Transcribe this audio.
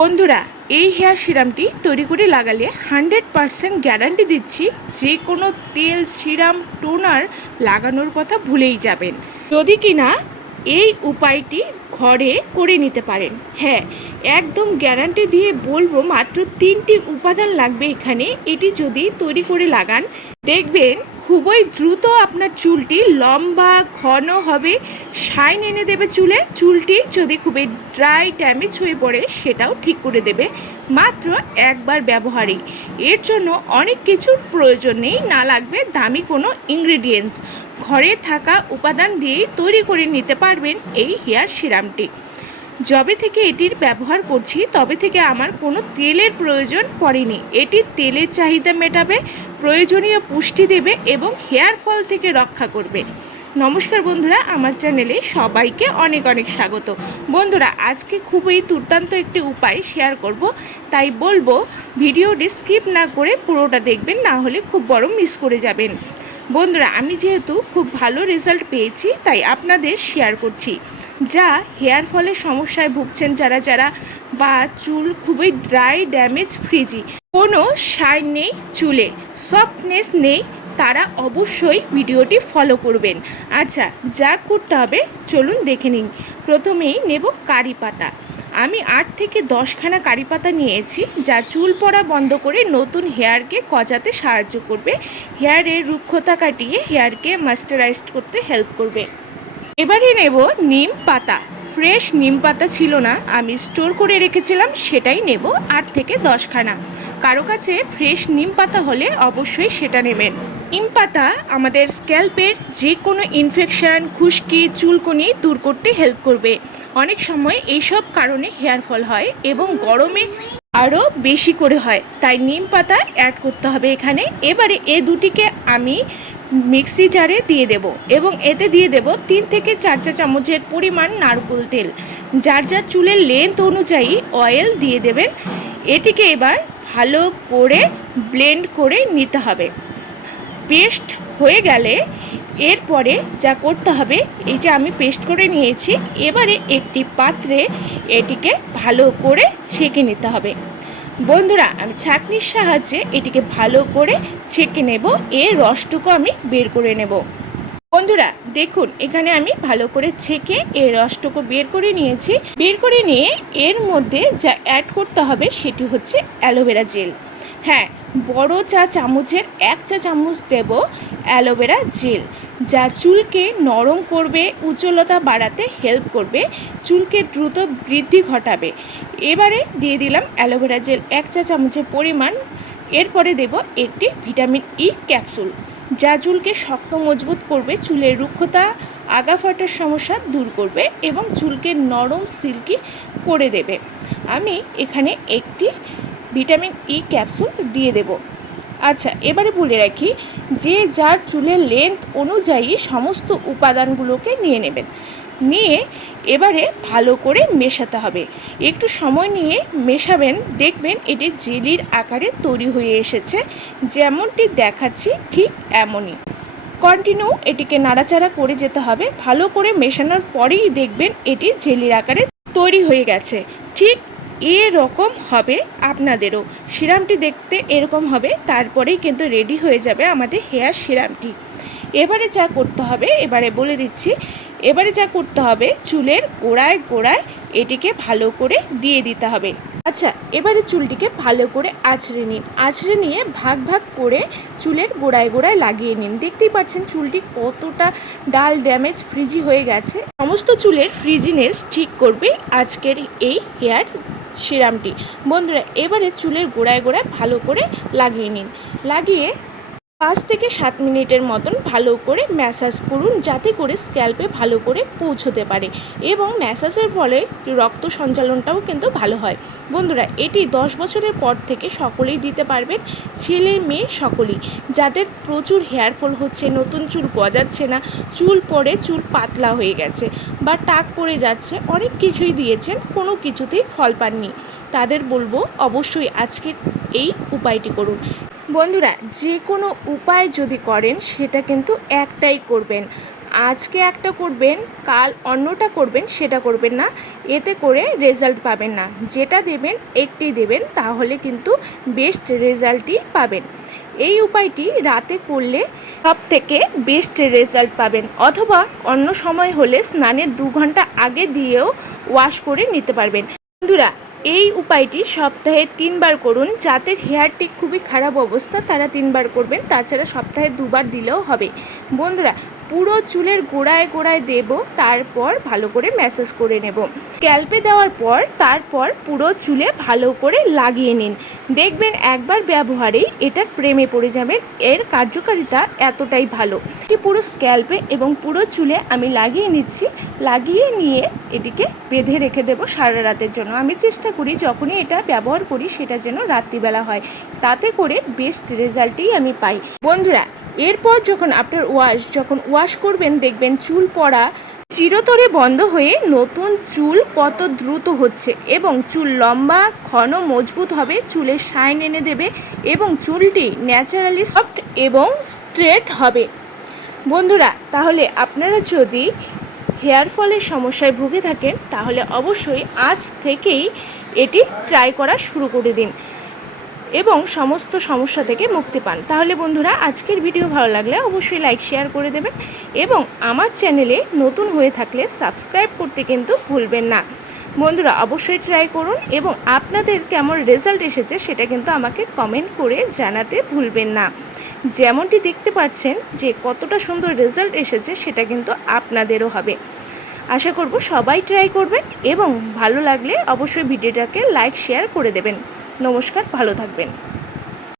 বন্ধুরা, এই হেয়ার সিরামটি তৈরি করে লাগালে হান্ড্রেড পারসেন্ট গ্যারান্টি দিচ্ছি, যে কোনো তেল, সিরাম, টোনার লাগানোর কথা ভুলেই যাবেন। যদি কিনা এই উপায়টি ঘরে করে নিতে পারেন। হ্যাঁ একদম গ্যারান্টি দিয়ে বলব মাত্র তিনটি উপাদান লাগবে এখানে। এটি যদি তৈরি করে লাগান, দেখবেন খুবই দ্রুত আপনার চুলটি লম্বা, ঘন হবে। শাইন এনে দেবে চুলে। চুলটি যদি খুবই ড্রাই ড্যামেজ হয়ে পড়ে, সেটাও ঠিক করে দেবে। মাত্র একবার ব্যবহারই। এর জন্য অনেক কিছুর প্রয়োজন নেই, না লাগবে দামি কোনো ইনগ্রিডিয়েন্টস ঘরে থাকা উপাদান দিয়েই তৈরি করে নিতে পারবেন এই হেয়ার সিরামটি। যবে থেকে এটির ব্যবহার করছি, তবে থেকে আমার কোনো তেলের প্রয়োজন পড়েনি। এটি তেলের চাহিদা মেটাবে, প্রয়োজনীয় পুষ্টি দেবে এবং হেয়ার ফল থেকে রক্ষা করবে। নমস্কার বন্ধুরা, আমার চ্যানেলে সবাইকে অনেক অনেক স্বাগত। বন্ধুরা, আজকে খুবই দুর্দান্ত একটি উপায় শেয়ার করব। তাই বলব, ভিডিওটি স্কিপ না করে পুরোটা দেখবেন, না হলে খুব বড় মিস করে যাবেন। বন্ধুরা, আমি যেহেতু খুব ভালো রেজাল্ট পেয়েছি, তাই আপনাদের শেয়ার করছি। যা হেয়ার ফলের সমস্যায় ভুগছেন যারা যারা, বা চুল খুবই ড্রাই ড্যামেজ ফ্রিজি কোনো শাইন নেই চুলে সফটনেস নেই, তারা অবশ্যই ভিডিওটি ফলো করবেন। আচ্ছা যা করতে হবে, চলুন দেখে নিন। প্রথমেই নেব কারি পাতা। আমি আট থেকে দশখানা কারি পাতা নিয়েছি, যা চুল পড়া বন্ধ করে নতুন হেয়ারকে গজাতে সাহায্য করবে। হেয়ারের রুক্ষতা কাটিয়ে হেয়ারকে মাস্টারাইজড করতে হেল্প করবে। এবারে নেব নিম পাতা। ফ্রেশ নিম পাতা ছিল না, আমি স্টোর করে রেখেছিলাম, সেটাই নেব আট থেকে দশখানা। কারও কাছে ফ্রেশ নিম পাতা হলে অবশ্যই সেটা নেবেন। নিম পাতা আমাদের স্ক্যাল্পের যে কোনো ইনফেকশন খুশকি, চুলকুনি দূর করতে হেল্প করবে। অনেক সময় এইসব কারণে হেয়ার ফল হয় এবং গরমে আরও বেশি করে হয়, তাই নিম পাতা অ্যাড করতে হবে এখানে। এবারে এ দুটিকে আমি মিক্সি জারে দিয়ে দেব এবং এতে দিয়ে দেব তিন থেকে চার চা চামচের পরিমাণ নারকেল তেল। যার যার চুলের লেন্থ অনুযায়ী অয়েল দিয়ে দেবেন। এটিকে এবার ভালো করে ব্লেন্ড করে নিতে হবে। পেস্ট হয়ে গেলে এরপরে যা করতে হবে, এই যে আমি পেস্ট করে নিয়েছি, এবারে একটি পাত্রে এটিকে ভালো করে ছেঁকে নিতে হবে। বন্ধুরা, আমি ছাঁকনির সাহায্যে এটিকে ভালো করে ছেঁকে নেব, এর রসটুকু আমি বের করে নেব। বন্ধুরা, দেখুন, এখানে আমি ভালো করে ছেঁকে এর রসটুকু বের করে নিয়েছি। বের করে নিয়ে এর মধ্যে যা অ্যাড করতে হবে সেটি হচ্ছে অ্যালোভেরা জেল। হ্যাঁ বড় চা চামচের এক চা চামচ দেব অ্যালোভেরা জেল। যা চুলকে নরম করবে, উজ্জ্বলতা বাড়াতে হেল্প করবে, চুলকে দ্রুত বৃদ্ধি ঘটাবে। এবারে দিয়ে দিলাম অ্যালোভেরা জেল এক চা চামচের পরিমাণ। এরপরে দেব একটি ভিটামিন ই ক্যাপসুল, যা চুলকে শক্ত মজবুত করবে, চুলের রুক্ষতা, আগা ফাটার সমস্যা দূর করবে এবং চুলকে নরম সিল্কি করে দেবে। আমি এখানে একটি ভিটামিন ই ক্যাপসুল দিয়ে দেব। আচ্ছা এবারে বলে রাখি যে যার চুলের লেন্থ অনুযায়ী সমস্ত উপাদানগুলোকে নিয়ে নেবেন। নিয়ে এবারে ভালো করে মেশাতে হবে। একটু সময় নিয়ে মেশাবেন, দেখবেন এটি জেলির আকারে তৈরি হয়ে এসেছে। যেমনটি দেখাচ্ছি ঠিক এমনই। কন্টিনিউ এটিকে নাড়াচাড়া করে যেতে হবে। ভালো করে মেশানোর পরেই দেখবেন এটি জেলির আকারে তৈরি হয়ে গেছে। ঠিক এরকম হবে আপনাদেরও। সিরামটি দেখতে এরকম হবে, তারপরেই কিন্তু রেডি হয়ে যাবে আমাদের হেয়ার সিরামটি। এবারে যা করতে হবে, এবারে বলে দিচ্ছি, এবারে যা করতে হবে, চুলের গোড়ায় গোড়ায় এটিকে ভালো করে দিয়ে দিতে হবে। আচ্ছা এবারে চুলটিকে ভালো করে আছড়ে নিন। আছড়ে নিয়ে ভাগ ভাগ করে চুলের গোড়ায় গোড়ায় লাগিয়ে নিন। দেখতেই পাচ্ছেন চুলটি কতটা ডাল ড্যামেজ ফ্রিজি হয়ে গেছে। সমস্ত চুলের ফ্রিজিনেস ঠিক করবে আজকের এই হেয়ার সিরামটি বন্ধুরা এবারে চুলের গোড়ায় গোড়ায় ভালো করে লাগিয়ে নিন। লাগিয়ে পাঁচ থেকে সাত মিনিটের মতন ভালো করে ম্যাসাজ করুন যাতে করে স্ক্যাল্পে ভালো করে পৌঁছতে পারে এবং ম্যাসাজের ফলে রক্ত সঞ্চালনটাও কিন্তু ভালো হয়। বন্ধুরা, এটি দশ বছরের পর থেকে সকলেই দিতে পারবেন, ছেলে মেয়ে সকলেই। যাদের প্রচুর হেয়ার ফল হচ্ছে, নতুন চুল গজাচ্ছে না, চুল পরে চুল পাতলা হয়ে গেছে বা টাক পড়ে যাচ্ছে, অনেক কিছুই দিয়েছেন, কোনো কিছুতেই ফল পাননি। তাদের বলব, অবশ্যই আজকের এই উপায়টি করুন। বন্ধুরা, যে কোনো উপায় যদি করেন, সেটা কিন্তু একটাই করবেন। আজকে একটা করবেন, কাল অন্যটা করবেন, সেটা করবেন না। এতে করে রেজাল্ট পাবেন না। যেটা দেবেন, একটি দেবেন, তাহলে কিন্তু বেস্ট রেজাল্টই পাবেন। এই উপায়টি রাতে করলে সব থেকে বেস্ট রেজাল্ট পাবেন। অথবা অন্য সময় হলে স্নানের দু ঘণ্টা আগে দিয়েও ওয়াশ করে নিতে পারবেন। বন্ধুরা এই উপায়টি সপ্তাহে তিনবার করুন। যাদের হেয়ারটি খুবই খারাপ অবস্থা, তারা তিনবার করবেন। তাছাড়া সপ্তাহে দুবার দিলেও হবে। বন্ধুরা পুরো চুলের গোড়ায় গোড়ায় দেব, তারপর ভালো করে ম্যাসাজ করে নেব। ক্যাল্পে দেওয়ার পর, তারপর পুরো চুলে ভালো করে লাগিয়ে নিন। দেখবেন একবার ব্যবহারেই এটার প্রেমে পড়ে যাবেন এর কার্যকারিতা এতটাই ভালো। এটি পুরো স্ক্যাল্পে এবং পুরো চুলে আমি লাগিয়ে নিচ্ছি। লাগিয়ে নিয়ে এটিকে বেঁধে রেখে দেবো সারা রাতের জন্য। আমি চেষ্টা করি যখনই এটা ব্যবহার করি, সেটা যেন রাত্রিবেলা হয়। তাতে করে বেস্ট রেজাল্টই আমি পাই। বন্ধুরা এরপর যখন আপনার ওয়াশ যখন ওয়াশ করবেন, দেখবেন চুল পড়া চিরতরে বন্ধ হয়ে নতুন চুল কত দ্রুত হচ্ছে এবং চুল লম্বা, ঘন, মজবুত হবে চুলের শাইন এনে দেবে এবং চুলটি ন্যাচারালি সফট এবং স্ট্রেট হবে। বন্ধুরা, তাহলে আপনারা যদি হেয়ার ফলের সমস্যায় ভুগে থাকেন, তাহলে অবশ্যই আজ থেকেই এটি ট্রাই করা শুরু করে দিন। এবং সমস্ত সমস্যা থেকে মুক্তি পান। তাহলে বন্ধুরা, আজকের ভিডিও ভালো লাগলে অবশ্যই লাইক শেয়ার করে দেবেন এবং আমার চ্যানেলে নতুন হয়ে থাকলে সাবস্ক্রাইব করতে কিন্তু ভুলবেন না। বন্ধুরা, অবশ্যই ট্রাই করুন এবং আপনাদের কেমন রেজাল্ট এসেছে সেটা কিন্তু আমাকে কমেন্ট করে জানাতে ভুলবেন না। যেমনটি দেখতে পাচ্ছেন যে কতটা সুন্দর রেজাল্ট এসেছে সেটা কিন্তু আপনাদেরও হবে। আশা করব সবাই ট্রাই করবেন এবং ভালো লাগলে অবশ্যই ভিডিওটাকে লাইক শেয়ার করে দেবেন। নমস্কার ভালো থাকবেন।